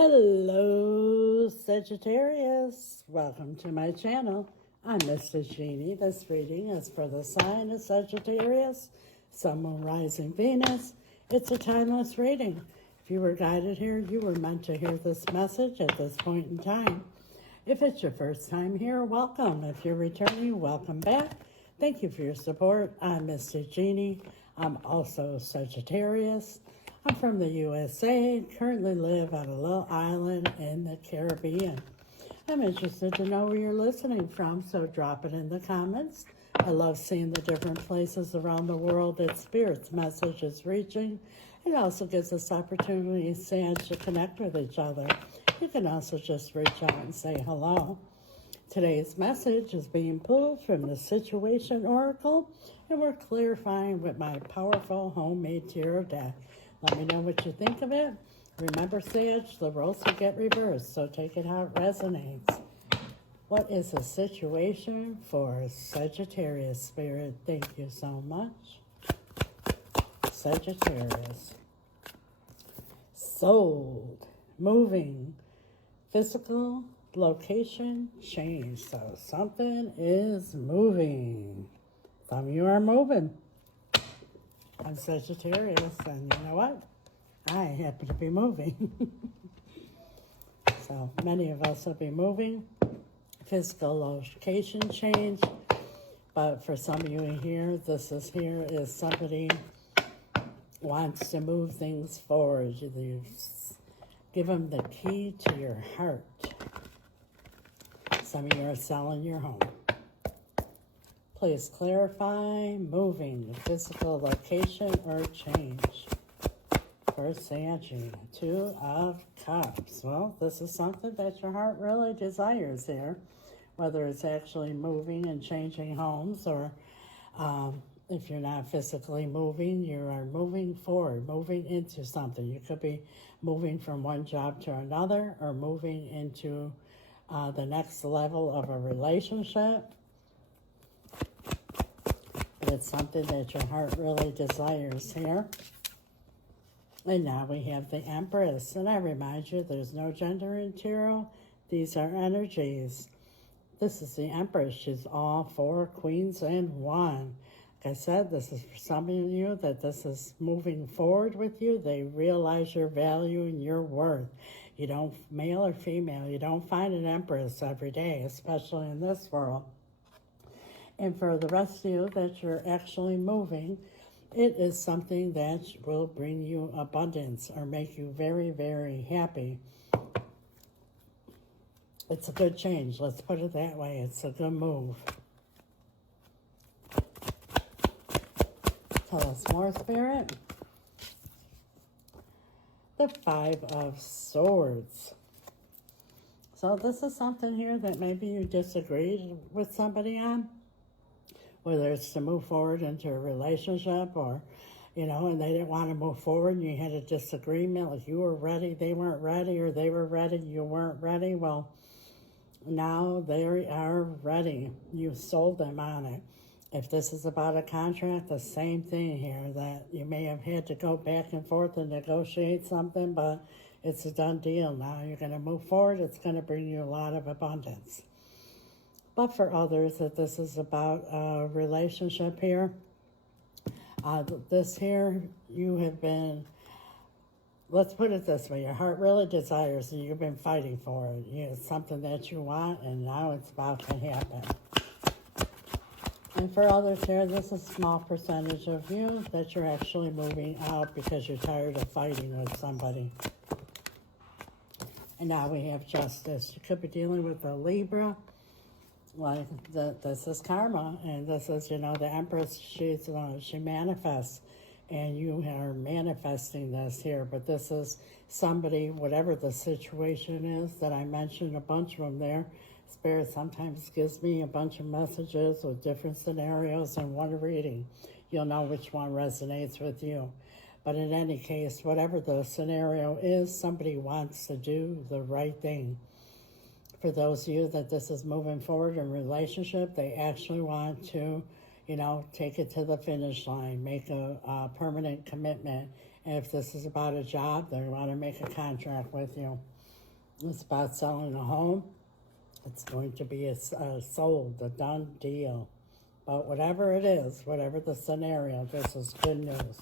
Hello, Sagittarius. Welcome to my channel. I'm Mr. Jeanne. This reading is for the sign of Sagittarius, Sun, Moon, Rising, Venus. It's a timeless reading. If you were guided here, you were meant to hear this message at this point in time. If it's your first time here, welcome. If you're returning, welcome back. Thank you for your support. I'm Mr. Jeanne. I'm also Sagittarius. I'm from the USA, currently live on a little island in the Caribbean. I'm interested to know where you're listening from, so drop it in the comments. I love seeing the different places around the world that Spirit's message is reaching. It also gives us opportunities to connect with each other. You can also just reach out and say hello. Today's message is being pulled from the Situation Oracle, and we're clarifying with my powerful homemade tarot deck. Let me know what you think of it. Remember, Sage, the roles will get reversed, so take it how it resonates. What is the situation for Sagittarius, Spirit? Thank you so much. Sagittarius. Sold. Moving. Physical location change. So something is moving. Some of you are moving. I'm Sagittarius, and you know what? I happen to be moving. So many of us will be moving. Physical location change. But for some of you here is somebody wants to move things forward. You give them the key to your heart. Some of you are selling your home. Please clarify moving, physical location, or change. For Saggy, Two of Cups. Well, this is something that your heart really desires here, whether it's actually moving and changing homes, or if you're not physically moving, you are moving forward, moving into something. You could be moving from one job to another, or moving into the next level of a relationship. It's something that your heart really desires here. And now we have the Empress. And I remind you, there's no gender in tarot. These are energies. This is the Empress. She's all four queens and one. Like I said, this is for some of you that this is moving forward with you. They realize your value and your worth. You don't, male or female, you don't find an Empress every day, especially in this world. And for the rest of you that you're actually moving, it is something that will bring you abundance or make you very, very happy. It's a good change. Let's put it that way. It's a good move. Tell us more, Spirit. The Five of Swords. So this is something here that maybe you disagreed with somebody on. Whether it's to move forward into a relationship, or, and they didn't want to move forward and you had a disagreement, like you were ready, they weren't ready, or they were ready, you weren't ready. Well, now they are ready. You sold them on it. If this is about a contract, the same thing here, that you may have had to go back and forth and negotiate something, but it's a done deal now. You're going to move forward. It's going to bring you a lot of abundance. But for others, that this is about a relationship here. This here, you have been, let's put it this way, your heart really desires, and you've been fighting for it. It's something that you want, and now it's about to happen. And for others here, this is a small percentage of you that you're actually moving out because you're tired of fighting with somebody. And now we have Justice. You could be dealing with a Libra. Like, this is karma, and this is, the Empress, she manifests, and you are manifesting this here, but this is somebody, whatever the situation is, that I mentioned a bunch of them there. Spirit sometimes gives me a bunch of messages with different scenarios in one reading. You'll know which one resonates with you. But in any case, whatever the scenario is, somebody wants to do the right thing. For those of you that this is moving forward in relationship, they actually want to, take it to the finish line, make a permanent commitment. And if this is about a job, they want to make a contract with you. It's about selling a home. It's going to be sold, a done deal. But whatever it is, whatever the scenario, this is good news.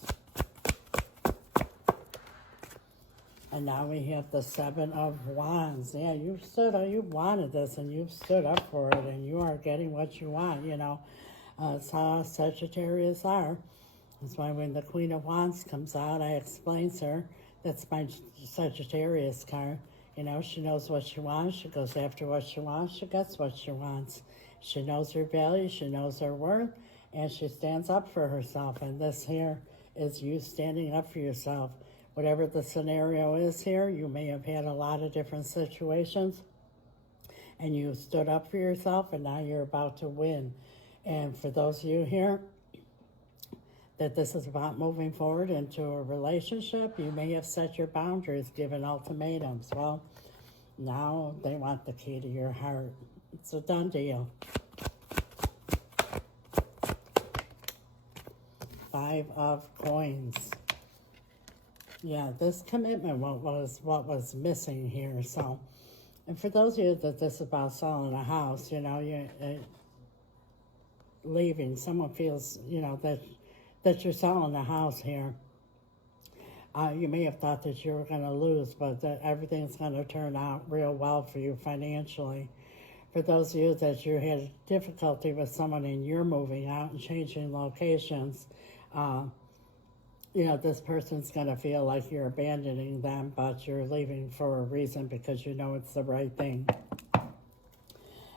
And now we have the Seven of Wands. Yeah, you wanted this, and you've stood up for it, and you are getting what you want, you know. It's how Sagittarius are. That's why when the Queen of Wands comes out, I explain to her, that's my Sagittarius card. You know, she knows what she wants. She goes after what she wants. She gets what she wants. She knows her value. She knows her worth. And she stands up for herself. And this here is you standing up for yourself. Whatever the scenario is here, you may have had a lot of different situations. And you stood up for yourself. And now you're about to win. And for those of you here that this is about moving forward into a relationship, you may have set your boundaries, given ultimatums. Well, now they want the key to your heart. It's a done deal. Five of Coins. Yeah, this commitment was what was missing here. So, and for those of you that this is about selling a house, you know, you're leaving. Someone feels, you know, that you're selling a house here. You may have thought that you were going to lose, but that everything's going to turn out real well for you financially. For those of you that you had difficulty with someone and you're moving out and changing locations, you know, this person's going to feel like you're abandoning them, but you're leaving for a reason because you know it's the right thing.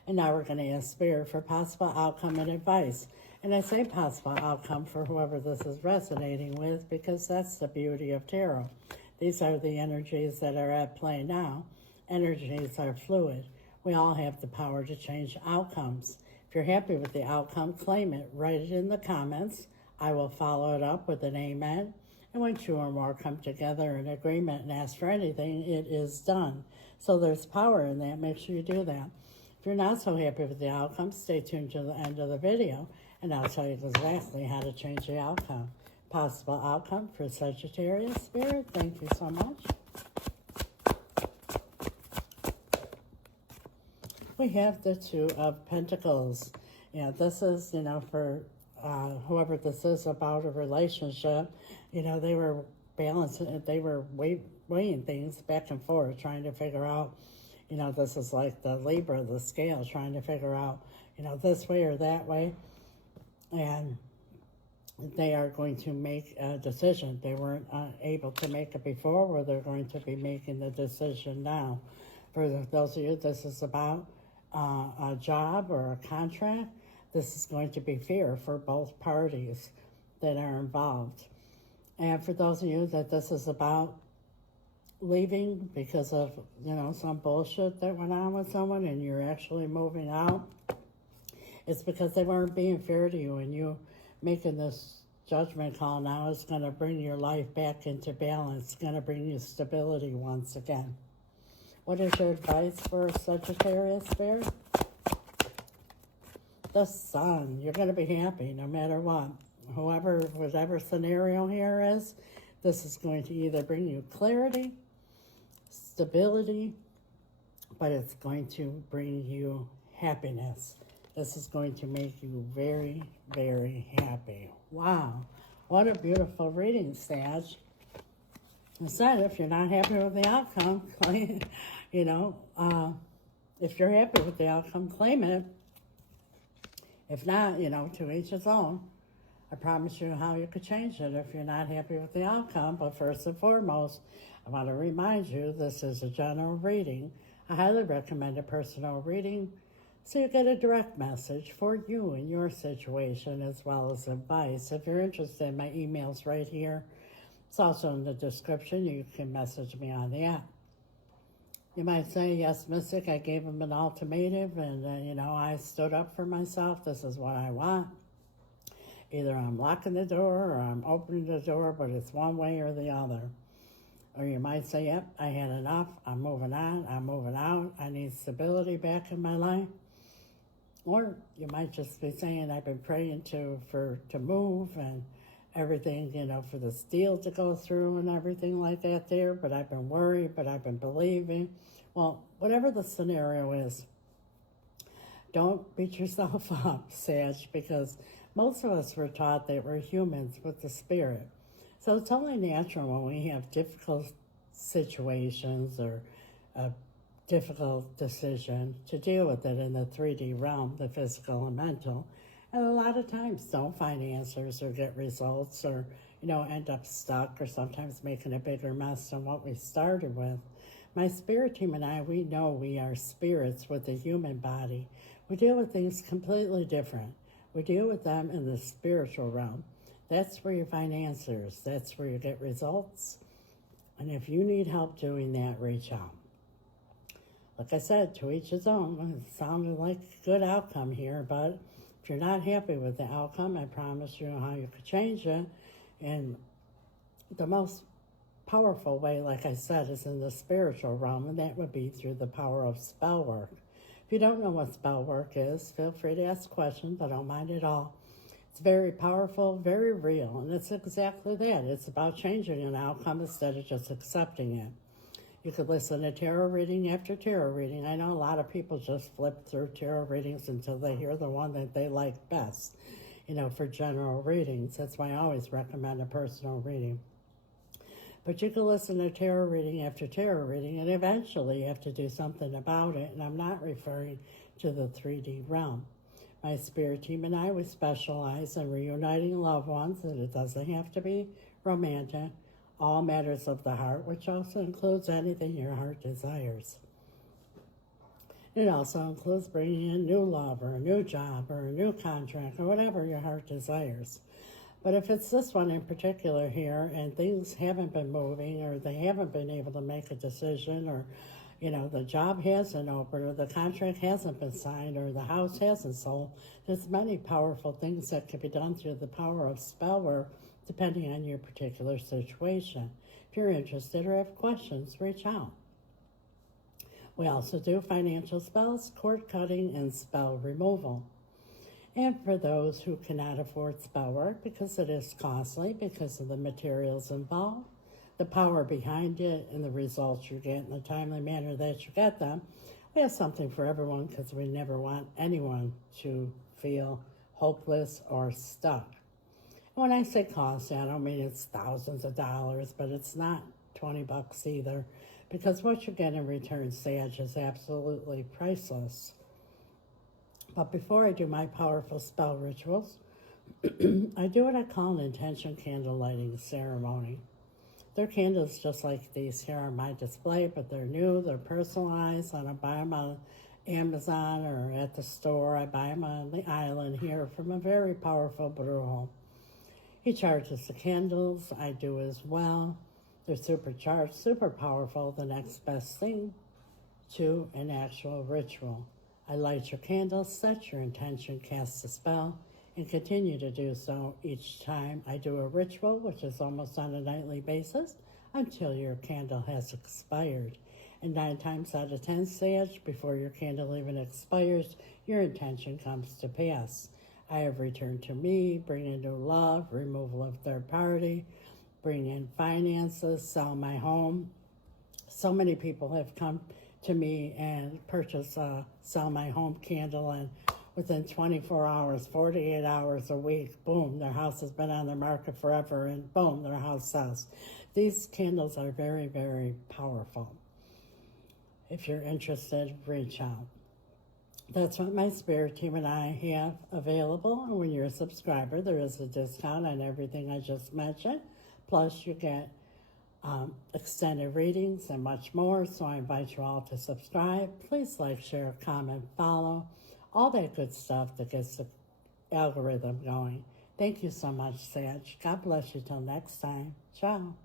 And now we're going to ask Spirit for possible outcome and advice. And I say possible outcome for whoever this is resonating with, because that's the beauty of tarot. These are the energies that are at play now. Energies are fluid. We all have the power to change outcomes. If you're happy with the outcome, claim it. Write it in the comments. I will follow it up with an amen. And when two or more come together in agreement and ask for anything, it is done. So there's power in that. Make sure you do that. If you're not so happy with the outcome, stay tuned to the end of the video, and I'll tell you exactly how to change the outcome. Possible outcome for Sagittarius Spirit. Thank you so much. We have the Two of Pentacles. Yeah, this is, you know, for whoever this is about a relationship. You know, they were balancing, they were weighing things back and forth, trying to figure out, you know, this is like the Libra, the scale, trying to figure out, you know, this way or that way. And they are going to make a decision. They weren't able to make it before, or they're going to be making the decision now. For those of you, this is about a job or a contract. This is going to be fear for both parties that are involved. And for those of you that this is about leaving because of, you know, some bullshit that went on with someone and you're actually moving out, it's because they weren't being fair to you, and you making this judgment call now is going to bring your life back into balance. It's going to bring you stability once again. What is your advice for Sagittarius Spirit? The Sun. You're going to be happy no matter what. Whatever scenario here is, this is going to either bring you clarity, stability, but it's going to bring you happiness. This is going to make you very, very happy. Wow. What a beautiful reading, Sag. Instead, if you're not happy with the outcome, claim, you know, if you're happy with the outcome, claim it. If not, you know, to each his own. I promise you how you could change it if you're not happy with the outcome. But first and foremost, I want to remind you this is a general reading. I highly recommend a personal reading so you get a direct message for you and your situation, as well as advice. If you're interested, my email's right here. It's also in the description. You can message me on the app. You might say, yes, Mystic, I gave him an ultimatum, and, you know, I stood up for myself. This is what I want. Either I'm locking the door or I'm opening the door, but it's one way or the other. Or you might say, yep, I had enough. I'm moving on. I'm moving out. I need stability back in my life. Or you might just be saying, I've been praying to move and everything, you know, for this deal to go through and everything like that there, but I've been worried, but I've been believing. Well, whatever the scenario is, don't beat yourself up, Sag, because most of us were taught that we're humans with the spirit. So it's only natural when we have difficult situations or a difficult decision to deal with it in the 3D realm, the physical and mental. And a lot of times don't find answers or get results or, end up stuck or sometimes making a bigger mess than what we started with. My spirit team and I, we know we are spirits with a human body. We deal with things completely different. We deal with them in the spiritual realm. That's where you find answers. That's where you get results. And if you need help doing that, reach out. Like I said, to each his own. It sounded like a good outcome here, but if you're not happy with the outcome, I promise you how you could change it. And the most powerful way, like I said, is in the spiritual realm, and that would be through the power of spell work. If you don't know what spell work is, feel free to ask questions. I don't mind at all. It's very powerful, very real, and it's exactly that. It's about changing an outcome instead of just accepting it. You could listen to tarot reading after tarot reading. I know a lot of people just flip through tarot readings until they hear the one that they like best, for general readings. That's why I always recommend a personal reading. But you can listen to tarot reading after tarot reading, and eventually you have to do something about it, and I'm not referring to the 3D realm. My spirit team and I, we specialize in reuniting loved ones, and it doesn't have to be romantic, all matters of the heart, which also includes anything your heart desires. It also includes bringing in new love or a new job or a new contract or whatever your heart desires. But if it's this one in particular here and things haven't been moving or they haven't been able to make a decision or, the job hasn't opened or the contract hasn't been signed or the house hasn't sold, there's many powerful things that can be done through the power of spell work depending on your particular situation. If you're interested or have questions, reach out. We also do financial spells, cord cutting, and spell removal. And for those who cannot afford spell work because it is costly, because of the materials involved, the power behind it, and the results you get in the timely manner that you get them, we have something for everyone because we never want anyone to feel hopeless or stuck. And when I say costly, I don't mean it's thousands of dollars, but it's not $20 either, because what you get in return, Sag, is absolutely priceless. But before I do my powerful spell rituals, I do what I call an intention candle lighting ceremony. They're candles just like these here on my display, but they're new, they're personalized. I don't buy them on Amazon or at the store. I buy them on the island here from a very powerful brewer. He charges the candles, I do as well. They're supercharged, super powerful, the next best thing to an actual ritual. I light your candle, set your intention, cast a spell, and continue to do so each time I do a ritual, which is almost on a nightly basis, until your candle has expired. And 9 times out of 10, Sag, before your candle even expires, your intention comes to pass. I have returned to me, bring in new love, removal of third party, bring in finances, sell my home. So many people have come to me and purchase a sell my home candle, and within 24 hours, 48 hours a week, boom, their house has been on the market forever, and boom, their house sells. These candles are very, very powerful. If you're interested, reach out. That's what my spirit team and I have available, and when you're a subscriber, there is a discount on everything I just mentioned. Plus, you get extended readings and much more, so I invite you all to subscribe. Please like, share, comment, follow, all that good stuff that gets the algorithm going. Thank you so much, Sag. God bless you till next time. Ciao.